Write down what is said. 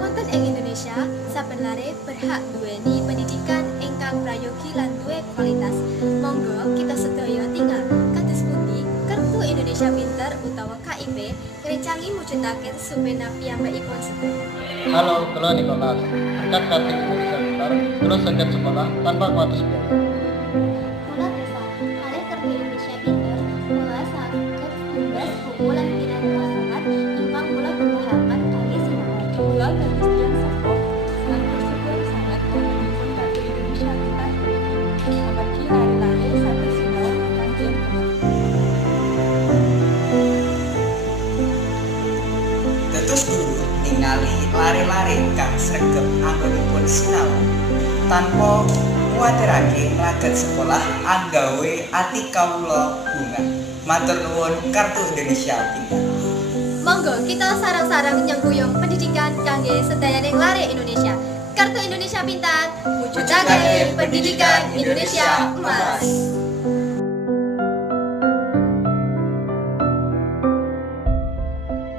Wonten ing Indonesia, saben lare berhak duweni pendidikan ingkang prayogi lan duwe kualitas. Monggo kita sedaya tinggal kados pundi Kartu Indonesia Pinter utawa KIP ngrencangi mujudaken supena piyambakipun sedaya. Halo, kula Nicholas. Berkat Kartu Indonesia Pintar, kula saged sekolah tanpa kuatus biaya. Kula Desa, kalih Kartu Indonesia Pinter, kula saged tugas buku lan piranti masyarakat ingkang kula berbahakan kali sinamon. Kula dados tiyang sepuh lan bersyukur sanget kanggipun Kartu Indonesia Pintar. Amargi lare-lare saged sinau kanthi bener. Dados guru ningali lare-lare kang sregep anggonipun sinau tanpa nguwatirake ragat sekolah anggawe ati kawula bunga. Matur nuwun Kartu Indonesia Pintar. Monggo kita sarang-sarang nyengkuyung pendidikan kangge sedayaning lare Indonesia. Kartu Indonesia Pintar, mujudaken pendidikan Indonesia Emas.